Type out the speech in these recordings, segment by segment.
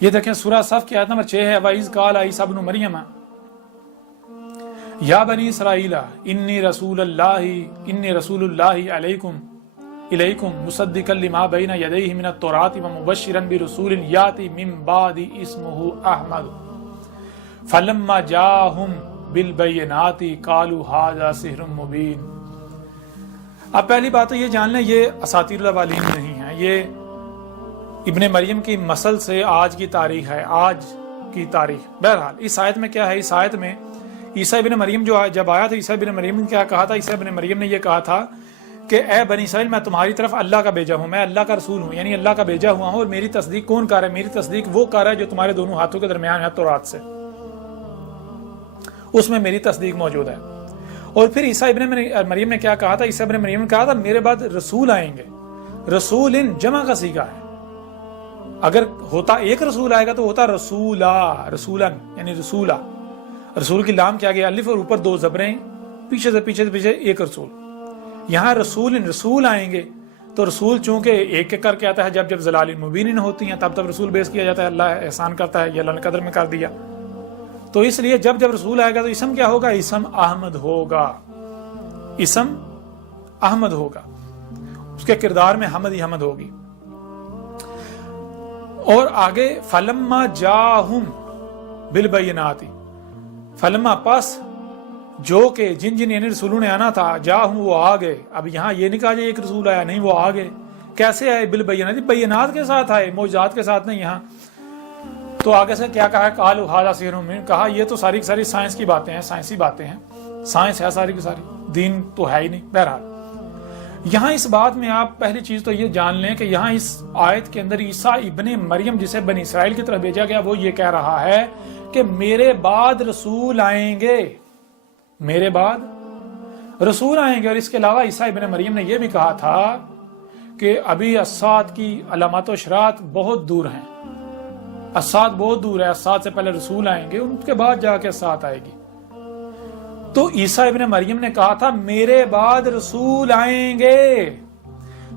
یہ دیکھیں سورہ صف کی آیت نمبر 6 ہے، وَإِذْ قَالَ عِيسَىٰ ابْنُ مَرْيَمَ یا بنی اسرائیل انی رسول اللہ الیکم مصدقا لما بین یدیہ من التوراۃ ومبشرا برسول یاتی من بعد اسمہ احمد فلما جاءہم بالبینات قالوا ھذا سحر مبین۔ اب پہلی بات تو یہ جان لیں یہ اساطیر الاولین نہیں ہیں، یہ ابن مریم کی مسل سے آج کی تاریخ ہے، آج کی تاریخ۔ بہرحال اس آیت میں کیا ہے، اس آیت میں عیسیٰ ابن مریم جب آیا تو عیسیٰ ابن مریم نے کیا کہا تھا؟ عیسیٰ ابن مریم نے یہ کہا تھا کہ اے بنی اسرائیل میں تمہاری طرف اللہ کا بھیجا ہوں، میں اللہ کا رسول ہوں، یعنی اللہ کا بھیجا ہوا ہوں، اور میری تصدیق کون کر رہا ہے؟ میری تصدیق وہ کر رہا ہے جو تمہارے دونوں ہاتھوں کے درمیان ہے تورات سے، اس میں میری تصدیق موجود ہے۔ اور پھر عیسیٰ ابن مریم نے کیا کہا تھا؟ عیسیٰ ابن مریم نے کہا تھا میرے بعد رسول آئیں گے، رسول ان جمع کا صیغہ ہے، اگر ہوتا ایک رسول آئے گا تو ہوتا رسولن یعنی رسولہ، رسول کی لام کیا گیا الف اور اوپر دو زبریں، پیچھے سے پیچھے ایک رسول۔ یہاں رسول آئیں گے تو رسول چونکہ ایک کر کے آتا ہے، جب ضلال مبین ہوتی ہیں تب رسول بیس کیا جاتا ہے، اللہ احسان کرتا ہے، یہ اللہ نے قدر میں کر دیا، تو اس لیے جب رسول آئے گا تو اسم کیا ہوگا؟ اسم احمد ہوگا، اسم احمد ہوگا، اس کے کردار میں حمد ہی حمد ہوگی۔ اور آگے فلما جاہم بالبینات، فلما پس جو کہ جن یعنی رسولوں نے آنا تھا، جاہم وہ آ گئے۔ اب یہاں یہ نہیں کہا جائے ایک رسول آیا، نہیں، وہ آ گئے۔ کیسے آئے؟ بالبینات، بینات کے ساتھ آئے، معجزات کے ساتھ نہیں۔ یہاں تو آگے سے کیا کہا ہے؟ قالوا ھذا سحر مبین، کہا یہ تو ساری کی ساری سائنس کی باتیں ہیں، سائنسی باتیں ہیں، سائنس ہے ساری کی ساری، دین تو ہے ہی نہیں۔ بہرحال یہاں اس بات میں آپ پہلی چیز تو یہ جان لیں کہ یہاں اس آیت کے اندر عیسیٰ ابن مریم جسے بنی اسرائیل کی طرف بھیجا گیا وہ یہ کہہ رہا ہے کہ میرے بعد رسول آئیں گے، میرے بعد رسول آئیں گے۔ اور اس کے علاوہ عیسیٰ ابن مریم نے یہ بھی کہا تھا کہ ابھی الساعۃ کی علامات و اشراط بہت دور ہیں، الساعۃ بہت دور ہے، الساعۃ سے پہلے رسول آئیں گے، ان کے بعد جا کے الساعۃ آئے گی۔ تو عیسیٰ ابن مریم نے کہا تھا میرے بعد رسول آئیں گے۔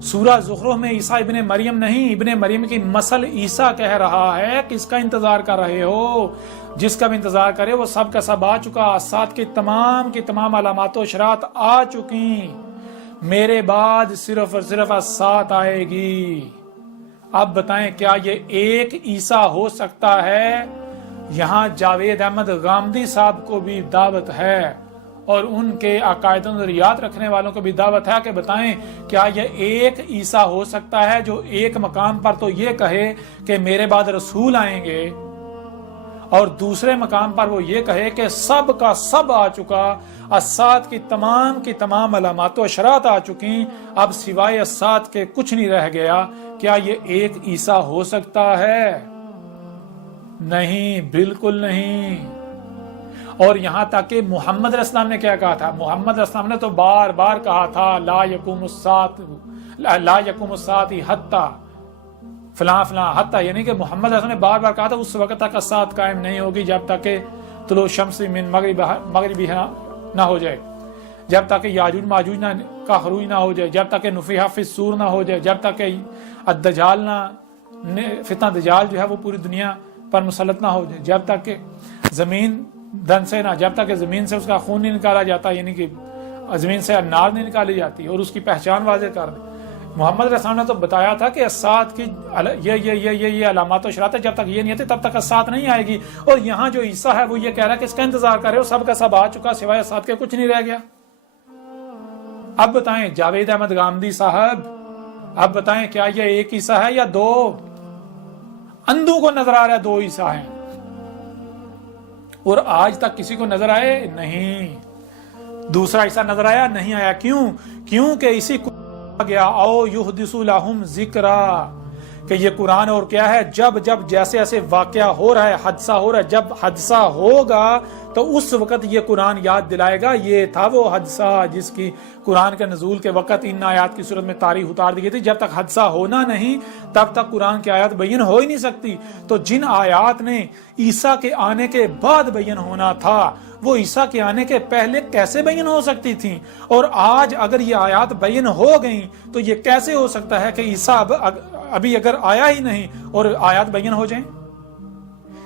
سورہ زخرف میں عیسیٰ ابن مریم نہیں، ابن مریم کی مسل عیسیٰ کہہ رہا ہے کس کا انتظار کر رہے ہو؟ جس کا بھی انتظار کرے وہ سب کا سب آ چکا، الساعۃ کی تمام علامات و اشراط آ چکی، میرے بعد صرف اور صرف الساعۃ آئے گی۔ اب بتائیں کیا یہ ایک عیسیٰ ہو سکتا ہے؟ یہاں جاوید احمد غامدی صاحب کو بھی دعوت ہے اور ان کے عقائد و نظریات رکھنے والوں کو بھی دعوت ہے کہ بتائیں کیا یہ ایک عیسیٰ ہو سکتا ہے جو ایک مقام پر تو یہ کہے کہ میرے بعد رسول آئیں گے اور دوسرے مقام پر وہ یہ کہے کہ سب کا سب آ چکا، الساعۃ کی تمام علامات و اشراط آ چکی، اب سوائے الساعۃ کے کچھ نہیں رہ گیا؟ کیا یہ ایک عیسیٰ ہو سکتا ہے؟ نہیں، بالکل نہیں۔ اور یہاں تک کہ محمد علیہ السلام نے کیا کہا تھا؟ محمد علیہ السلام نے تو بار بار کہا تھا لا یقوم الساعۃ حتی فلاں حتی، یعنی کہ محمد علیہ السلام نے بار بار کہا تھا اس وقت تک الساعۃ قائم نہیں ہوگی جب تک کہ طلوع شمس من مغربها نہ ہو جائے، جب تک کہ یاجوج ماجوج کا خروج نہ ہو جائے، جب تک کہ نفخ فی الصور نہ ہو جائے، جب تک کہ الدجال فتنہ دجال جو ہے وہ پوری دنیا پر مسلط نہ ہو جائے، جب تک کہ زمین دن سے نہ، جب تک کہ زمین سے اس کا خون نہیں نکالا جاتا، یعنی کہ زمین سے انار نہیں نکالی جاتی اور اس کی پہچان واضح کر دے۔ محمد علیہ السلام نے تو بتایا تھا کہ الساعۃ کی یہ علامات و اشراط ہے، جب تک یہ نہیں آتی تب تک الساعۃ نہیں آئے گی۔ اور یہاں جو عیسیٰ ہے وہ یہ کہہ رہا ہے کہ اس کا انتظار کرے ہو، سب کا سب آ چکا، سوائے الساعۃ کے کچھ نہیں رہ گیا۔ اب بتائیں جاوید احمد غامدی صاحب، اب بتائیں کیا یہ ایک عیسیٰ ہے یا دو؟ اندھوں کو نظر آ رہا ہے دو عیسیٰ ہیں، اور آج تک کسی کو نظر آئے نہیں، دوسرا عیسیٰ نظر آیا نہیں آیا۔ کیونکہ اسی کو گیا او یحدث لہم ذکرا، کہ یہ قرآن اور کیا ہے، جب جیسے ایسے واقعہ ہو رہا ہے، حادثہ ہو رہا ہے، جب حادثہ ہوگا تو اس وقت یہ قرآن یاد دلائے گا یہ تھا وہ حادثہ جس کی قرآن کے نزول کے وقت ان آیات کی صورت میں تاریخ اتار دی گئی تھی۔ جب تک حادثہ ہونا نہیں تب تک قرآن کی آیات بیان ہو ہی نہیں سکتی۔ تو جن آیات نے عیسیٰ کے آنے کے بعد بیان ہونا تھا وہ عیسیٰ کے آنے کے پہلے کیسے بیان ہو سکتی تھیں؟ اور آج اگر یہ آیات بیان ہو گئیں تو یہ کیسے ہو سکتا ہے کہ عیسیٰ ابھی اگر آیا ہی نہیں اور آیات بیان ہو جائیں؟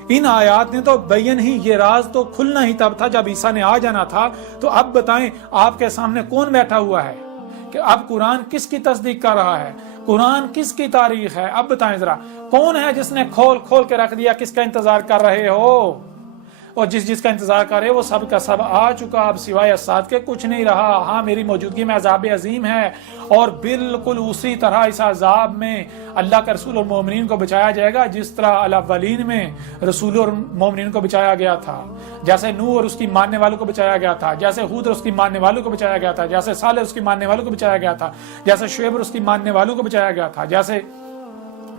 ان آیات نے تو بین ہی، یہ راز تو کھلنا ہی تب تھا جب عیسیٰ نے آ جانا تھا. تو اب بتائیں آپ کے سامنے کون بیٹھا ہوا ہے کہ اب قرآن کس کی تصدیق کر رہا ہے، قرآن کس کی تاریخ ہے؟ اب بتائیں ذرا کون ہے جس نے کھول کھول کے رکھ دیا؟ کس کا انتظار کر رہے ہو؟ اور جس کا انتظار کر رہے وہ سب کا سب آ چکا، اب سوائے اسات کے کچھ نہیں رہا. ہاں میری موجودگی میں عذاب عظیم ہے، اور بالکل اسی طرح اس عذاب میں اللہ کا رسول اور مومنین کو بچایا جائے گا جس طرح الاولین میں رسول اور مومنین کو بچایا گیا تھا، جیسے نوح اور اس کی ماننے والوں کو بچایا گیا تھا، جیسے ہود اور اس کی ماننے والوں کو بچایا گیا تھا، جیسے صالح اس کی ماننے والوں کو بچایا گیا تھا، جیسے شعیب اور اس کی ماننے والوں کو بچایا گیا تھا، جیسے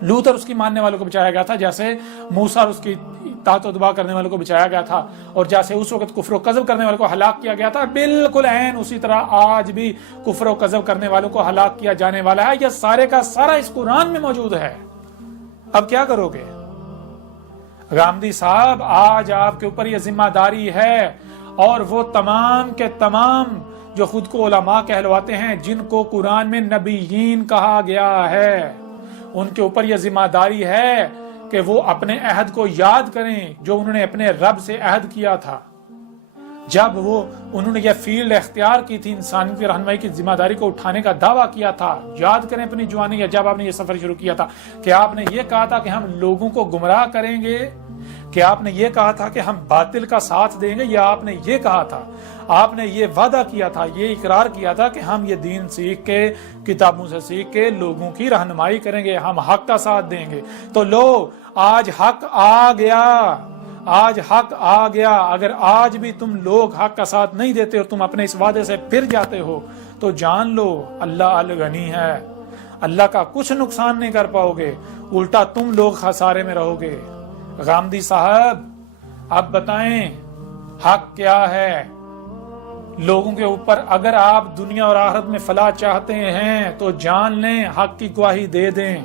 لوط اور اس کی ماننے والوں کو بچایا گیا تھا، جیسے موسیٰ اور اس کی اطاعت و اتباع کرنے والوں کو بچایا گیا تھا، اور جیسے اس وقت کفر و کذب کرنے والوں کو ہلاک کیا گیا تھا، بالکل عین اسی طرح آج بھی کفر و کذب کرنے والوں کو ہلاک کیا جانے والا ہے. یہ سارے کا سارا اس قرآن میں موجود ہے. اب کیا کرو گے؟ غامدی صاحب آج آپ کے اوپر یہ ذمہ داری ہے، اور وہ تمام کے تمام جو خود کو علماء کہلواتے ہیں، جن کو قرآن میں نبیین کہا گیا ہے، ان کے اوپر یہ ذمہ داری ہے کہ وہ اپنے عہد کو یاد کریں جو انہوں نے اپنے رب سے عہد کیا تھا جب انہوں نے یہ فیلڈ اختیار کی تھی، انسانیت کی رہنمائی کی ذمہ داری کو اٹھانے کا دعویٰ کیا تھا. یاد کریں اپنی جوانی یا جب آپ نے یہ سفر شروع کیا تھا کہ آپ نے یہ کہا تھا کہ ہم لوگوں کو گمراہ کریں گے، کہ آپ نے یہ کہا تھا کہ ہم باطل کا ساتھ دیں گے، یا آپ نے یہ کہا تھا، آپ نے یہ وعدہ کیا تھا، یہ اقرار کیا تھا کہ ہم یہ دین سیکھ کے، کتابوں سے سیکھ کے لوگوں کی رہنمائی کریں گے، ہم حق کا ساتھ دیں گے. تو لو آج حق آ گیا، آج حق آ گیا. اگر آج بھی تم لوگ حق کا ساتھ نہیں دیتے اور تم اپنے اس وعدے سے پھر جاتے ہو تو جان لو اللہ الغنی ہے، اللہ کا کچھ نقصان نہیں کر پاؤ گے، الٹا تم لوگ خسارے میں رہو گے. غامدی صاحب اب بتائیں حق کیا ہے لوگوں کے اوپر؟ اگر آپ دنیا اور آخرت میں فلاح چاہتے ہیں تو جان لیں حق کی گواہی دے دیں،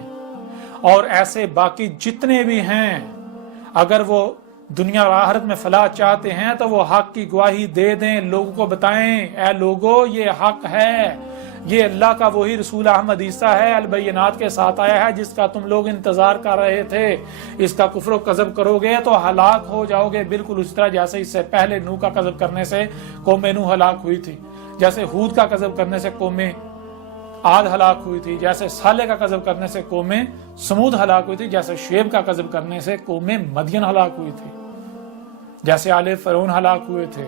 اور ایسے باقی جتنے بھی ہیں اگر وہ دنیا اور آخرت میں فلاح چاہتے ہیں تو وہ حق کی گواہی دے دیں، لوگوں کو بتائیں اے لوگو یہ حق ہے، یہ اللہ کا وہی رسول احمد عیسیٰ ہے، البینات کے ساتھ آیا ہے جس کا تم لوگ انتظار کر رہے تھے. اس کا کفر و کذب کرو گے تو ہلاک ہو جاؤ گے، بالکل اس طرح جیسے اس سے پہلے نوح کا کذب کرنے سے قوم نوح ہلاک ہوئی تھی، جیسے ہود کا کذب کرنے سے قوم عاد ہلاک ہوئی تھی، جیسے صالح کا کذب کرنے سے قوم سمود ہلاک ہوئی تھی، جیسے شعیب کا کذب کرنے سے قوم مدین ہلاک ہوئی تھی، جیسے آل فرعون ہلاک ہوئے تھے.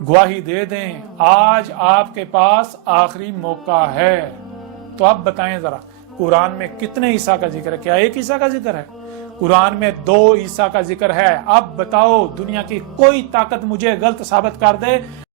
گواہی دے دیں آج آپ کے پاس آخری موقع ہے. تو اب بتائیں ذرا قرآن میں کتنے عیسیٰ کا ذکر ہے؟ کیا ایک عیسیٰ کا ذکر ہے؟ قرآن میں 2 عیسیٰ کا ذکر ہے. اب بتاؤ دنیا کی کوئی طاقت مجھے غلط ثابت کر دے